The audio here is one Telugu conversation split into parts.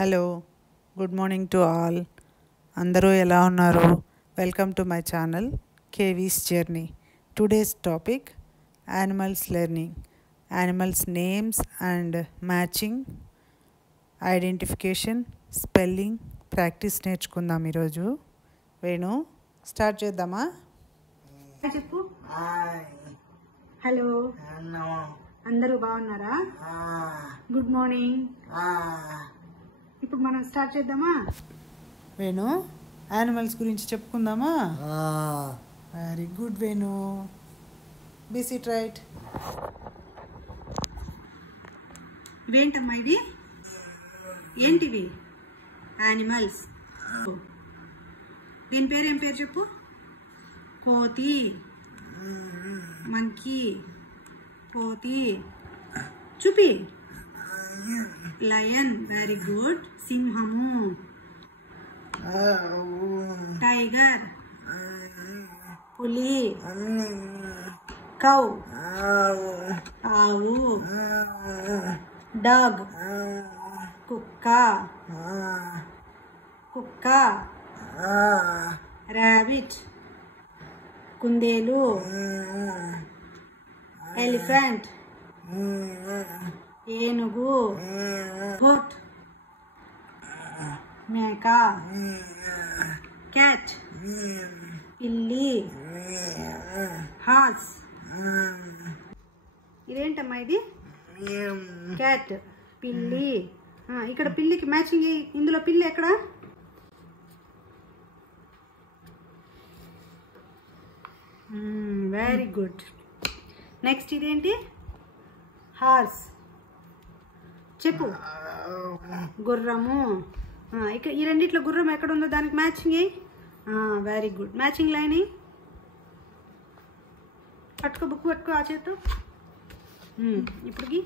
Hello, good morning to all. అందరూ ఎలా ఉన్నారు? Welcome to my channel KV's journey. Today's topic animals learning. Animals names and matching, identification, spelling practice నేర్చుకుందాం ఈరోజు. వేణు, స్టార్ట్ చేద్దామా? చెప్పు. హలో, అందరూ బాగున్నారా? Good morning. ఇప్పుడు మనం స్టార్ట్ చేద్దామా? వేణు, యానిమల్స్ గురించి చెప్పుకుందామా? Very good Venu. Be sit right. ఇవేంటమ్మా ఇవి? ఏంటివి? యానిమల్స్. దీని పేరు ఏం పేరు చెప్పు? కోతి, మంకీ, కోతి. చూపి. Lion, very good. సింహము, టైగర్, పులి, కౌ, ఆవు, డాగ్, కుక్క, కుక్క, ర్యాబిట్, కుందేలు, ఎలిఫెంట్, ఏనుగు, గోట్, మేక, క్యాట్, పిల్లి, హార్స్. ఇదేంటమ్మా ఇది? క్యాట్, పిల్లి. ఇక్కడ పిల్లికి మ్యాచింగ్. ఇందులో పిల్లి ఎక్కడ? Very good. నెక్స్ట్ ఇదేంటి? హార్స్. చెప్పు. గుర్రము. ఇక్కడ ఈ రెండిట్లో గుర్రం ఎక్కడ ఉందో దానికి matching. Very good. Matching line. పట్టుకో, బుక్ పట్టుకో ఆ చేత్తో. ఇప్పటికి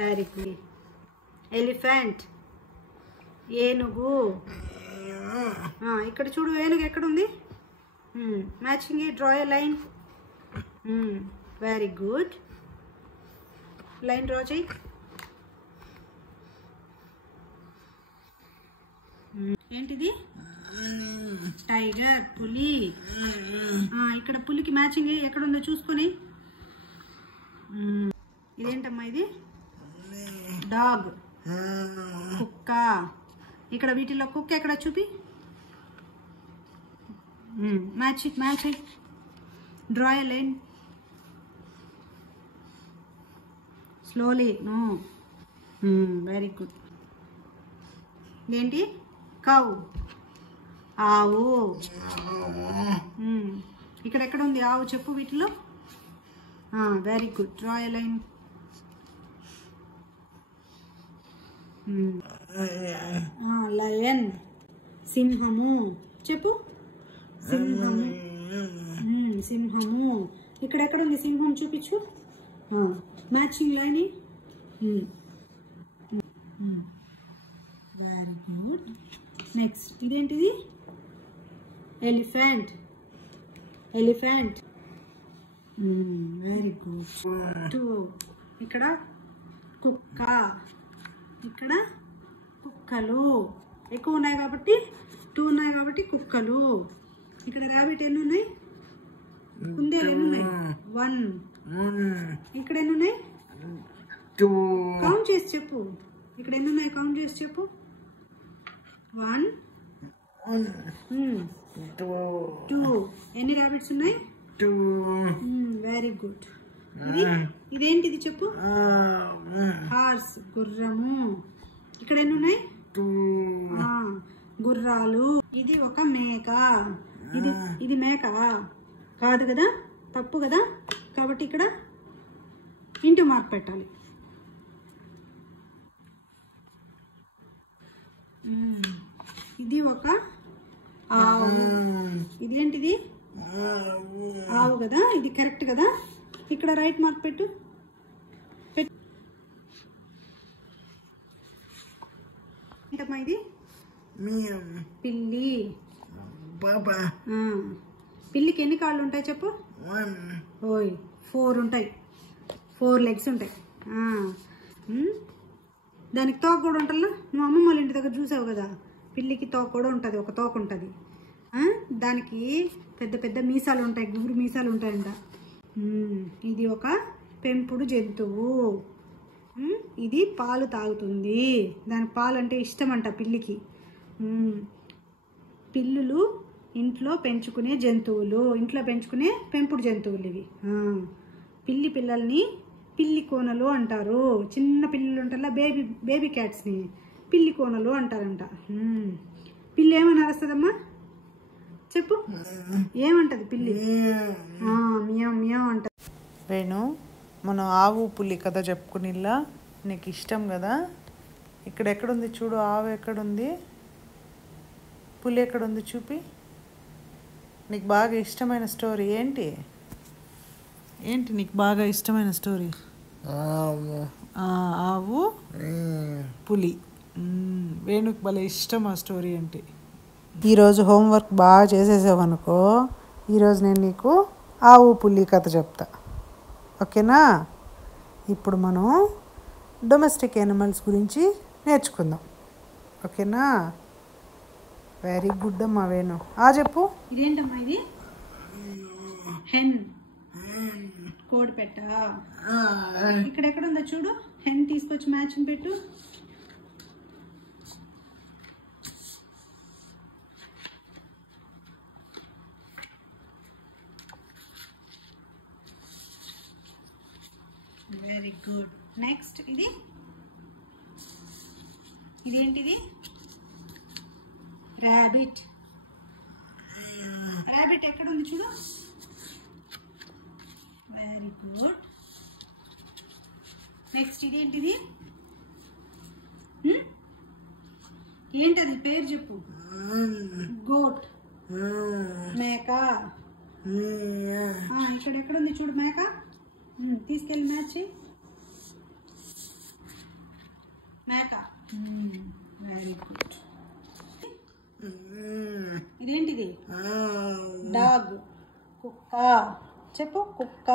వెరీ గుడ్. ఎలిఫెంట్, ఏనుగు. ఇక్కడ చూడు, ఏనుగు ఎక్కడ ఉంది? Matching. Draw a line. Very good. Line draw చేయి. ఏంటిది? టైగర్, పులి. ఇక్కడ పులికి మ్యాచింగ్ ఎక్కడ ఉందో చూసుకొని. ఇదేంటమ్మా ఇది? డాగ్, కుక్క. ఇక్కడ వీటిలో కుక్క ఎక్కడ చూపి. Match. Draw a line. Slowly. No. Very good. ఇదేంటి? కౌ, ఆవు. ఇక్కడ ఎక్కడ ఉంది ఆవు చెప్పు వీటిలో. Very good. Draw a line. Lion, సింహము. చెప్పు. సింహము. సింహము. ఇక్కడ ఎక్కడ ఉంది సింహం చూపించు. Matching line. Very good. Next ఇదేంటిది? ఎలిఫెంట్. Very good. ఇక్కడ కుక్క. ఇక్కడ కుక్కలు. ఎక్కువ ఉన్నాయి కాబట్టి 2 ఉన్నాయి కాబట్టి కుక్కలు. ఇక్కడ ర్యాబిట్ ఎన్ని ఉన్నాయి? కుందేలు ఎన్ని ఉన్నాయి? 1. ఇక్కడ ఎన్ని ఉన్నాయి? 2. కౌంట్ చేసి చెప్పు. ఇక్కడ ఎన్ని ఉన్నాయి? కౌంట్ చేసి చెప్పు. 1, 2. ఎన్ని ర్యాబిట్స్ ఉన్నాయి? 2. Very good. ఇదేంటిది చెప్పు. హార్స్, గుర్రము. ఇక్కడ ఎన్ని ఉన్నాయి? 2. గుర్రాలు. ఇది ఒక మేక. ఇది మేక కాదు కదా, తప్పు కదా. కాబట్టి ఇక్కడ ఇంటూ మార్క్ పెట్టాలి. ఇది ఒక ఆవు. ఇదేంటిది? ఆవు కదా, ఇది కరెక్ట్ కదా. ఇక్కడ రైట్ మార్క్ పెట్టు. ఏంటమ్మా ఇది? పిల్లి. పిల్లికి ఎన్ని కాళ్ళు ఉంటాయి చెప్పు? ఓయ్ 4 ఉంటాయి. 4 లెగ్స్ ఉంటాయి. దానికి తోక కూడా ఉంటుందా? నువ్వు అమ్మమ్మ వాళ్ళ ఇంటి దగ్గర చూసావు కదా, పిల్లికి తోక కూడా ఉంటుంది, ఒక తోక ఉంటుంది. దానికి పెద్ద పెద్ద మీసాలు ఉంటాయి, గుబురు మీసాలు ఉంటాయంట. ఇది ఒక పెంపుడు జంతువు. ఇది పాలు తాగుతుంది. దానికి పాలు అంటే ఇష్టం అంట పిల్లికి. పిల్లులు ఇంట్లో పెంచుకునే జంతువులు, ఇంట్లో పెంచుకునే పెంపుడు జంతువులు ఇవి. పిల్లి పిల్లల్ని పిల్లి కోనలు అంటారు. చిన్న పిల్లులు ఉంటారా, బేబీ క్యాట్స్ని పిల్లి కోనలు అంటారంట. పిల్లి ఏమని అరుస్తుందమ్మా చెప్పు? ఏమంటది పిల్లి? మియా మియా అంటది. వేణు, మనం ఆవు పులి కథ చెప్పుకునిలా, నీకు ఇష్టం కదా. ఇక్కడ ఎక్కడుంది చూడు, ఆవు ఎక్కడుంది, పులి ఎక్కడుంది చూపి. నీకు బాగా ఇష్టమైన స్టోరీ ఏంటి? ఏంటి నీకు బాగా ఇష్టమైన స్టోరీ? ఆవు పులి. వేణుకి భలే ఇష్టం ఆ స్టోరీ అంటే. ఈరోజు హోంవర్క్ బాగా చేసేసావనుకో, ఈరోజు నేను నీకు ఆవు పులి కథ చెప్తా, ఓకేనా? ఇప్పుడు మనం డొమెస్టిక్ యానిమల్స్ గురించి నేర్చుకుందాం, ఓకేనా? వెరీ గుడ్ అమ్మా వేణు. చెప్పు. ఇదేంటమ్మా ఇది? హెన్, కోడి పెట్ట. ఇక్కడ ఎక్కడ ఉందో చూడు, హెన్ తీసుకొచ్చి మ్యాచింగ్ పెట్టు. Very good. నెక్స్ట్ ఇదేంటిది? ర్యాబిట్. ర్యాబిట్ ఎక్కడ ఉంది చూడు. Very good. నెక్స్ట్ ఇదేంటిది? ఏంటది పేరు చెప్పు? గోట్, మేక. ఇక్కడ ఎక్కడ ఉంది చూడు మేక. తీసుకెళ్ళి మ్యాచ్ చేయి. మేక. Very good. ఇదేంటిది? డాగ్, కుక్క. చెప్పు కుక్క.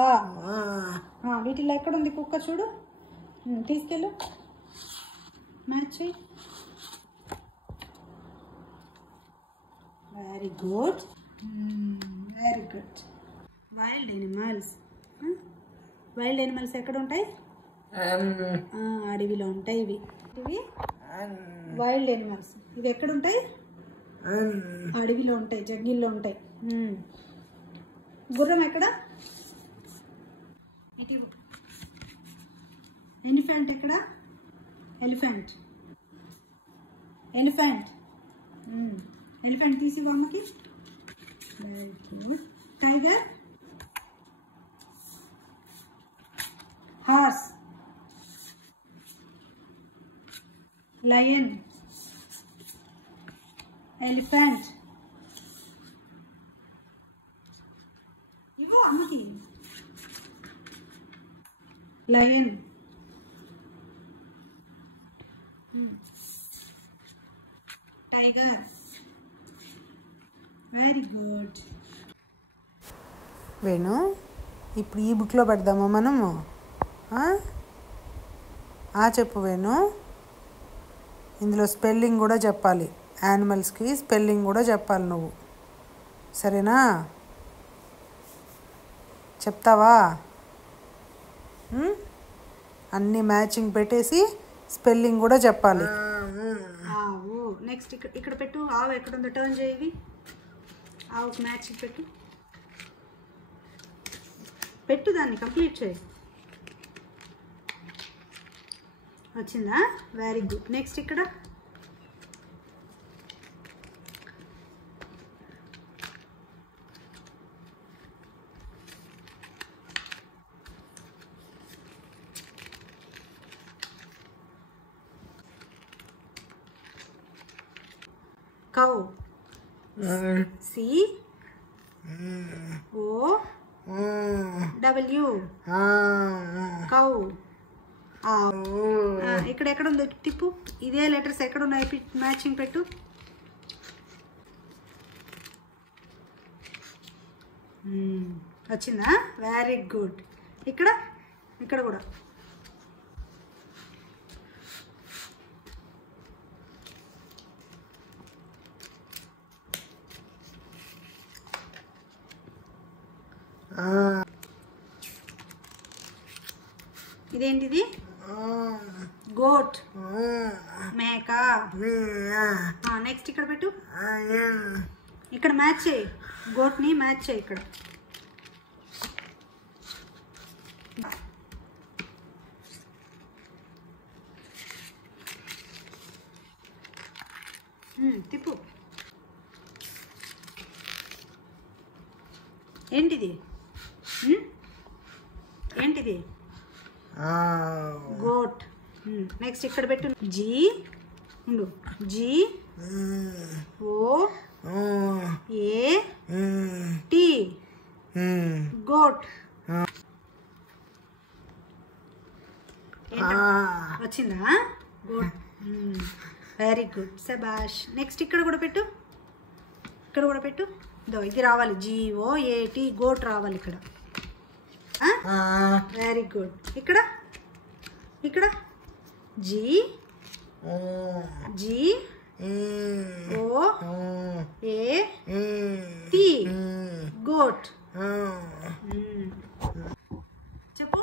వీటిలో ఎక్కడుంది కుక్క చూడు. తీసుకెళ్ళు మ్యాచ్ చేయి. Very good, very good. Wild animals. Wild animals ఎక్కడ ఉంటాయి? అడవిలో ఉంటాయి. ఇవి వైల్డ్ ఎనిమల్స్. ఇవి ఎక్కడ ఉంటాయి? అడవిలో ఉంటాయి, జంగిల్లో ఉంటాయి. గుర్రం ఎక్కడ? ఎలిఫెంట్ ఎక్కడ? ఎలిఫెంట్. ఎలిఫెంట్ తీసి అమ్మకి. Very good. Tiger, horse, lion, elephant. ఇవో అమ్మకి. Lion, tiger. Very good. Venu, ఇప్పుడు ఈ బుక్లో పెడదామా మనము? చెప్పు వేణు. ఇందులో స్పెల్లింగ్ కూడా చెప్పాలి, యానిమల్స్కి స్పెల్లింగ్ కూడా చెప్పాలి నువ్వు, సరేనా? చెప్తావా? అన్నీ మ్యాచింగ్ పెట్టేసి స్పెల్లింగ్ కూడా చెప్పాలి. ఆవు. నెక్స్ట్ ఇక్కడ పెట్టు. ఆవు ఎక్కడ ఉందో టర్న్ చేయి. ఆవుకు మ్యాచింగ్ పెట్టు, దాన్ని కంప్లీట్ చేయి. వచ్చిందా? Very good. నెక్స్ట్ ఇక్కడ కౌ. C-O-W. కౌ. ఇక్కడ ఎక్కడ ఉందో తిప్పు. ఇదే లెటర్స్ ఎక్కడ ఉన్నాయి మ్యాచింగ్ పెట్టు. వచ్చిందా? Very good. ఇక్కడ ఇక్కడ కూడా ఇదేంటిది? గోట్, మేక. నెక్స్ట్ ఇక్కడ పెట్టు. ఇక్కడ మ్యాచ్ చేయి, గోట్ని మ్యాచ్ చేయి ఇక్కడ. తిప్పు. ఏంటిది? ఏంటిది? గోట్. నెక్స్ట్ ఇక్కడ పెట్టు. జీ ఉండు. G O A T, goat. వచ్చిందా? గోట్. వెరీ గుడ్, శబాష్. నెక్స్ట్ ఇక్కడ కూడా పెట్టు. ఇక్కడ కూడా పెట్టు. ఇది రావాలి, GOAT, గోట్ రావాలి ఇక్కడ. Very good. ఇక్కడ ఇక్కడ G O A T, goat. చెప్పు.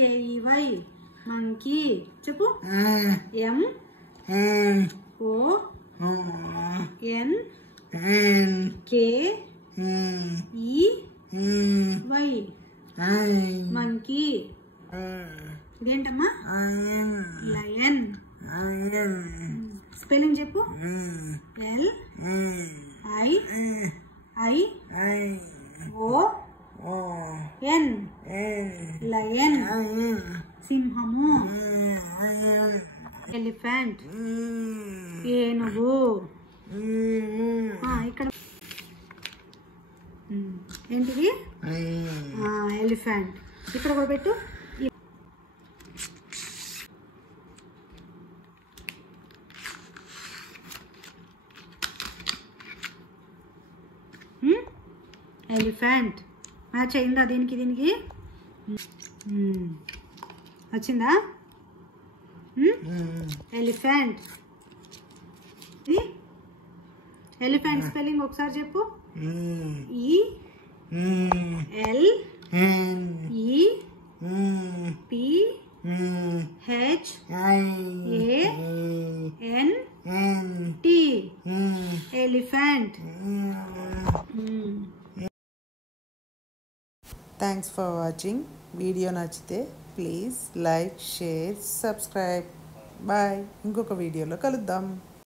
MONKEY, monkey. చెప్పు. MONKEY, monkey. ఇదేంటమ్మా? లయన్. స్పెల్లింగ్ చెప్పు. LION, lion. సింహము. ఎలిఫెంట్, ఏనుగు. ఇక్కడ ఏంటిది? ఎలిఫెంట్. ఇక్కడ కూడా పెట్టు. ఎలిఫెంట్ మ్యాచ్ అయిందా? దీనికి దీనికి వచ్చిందా? ఎలిఫెంట్. ఎలిఫెంట్ స్పెల్లింగ్ ఒకసారి చెప్పు. ELEPHANT, elephant. Thanks for watching. Video నచ్చితే please like, share, subscribe. Bye. ఇంకొక వీడియోలో కలుద్దాం.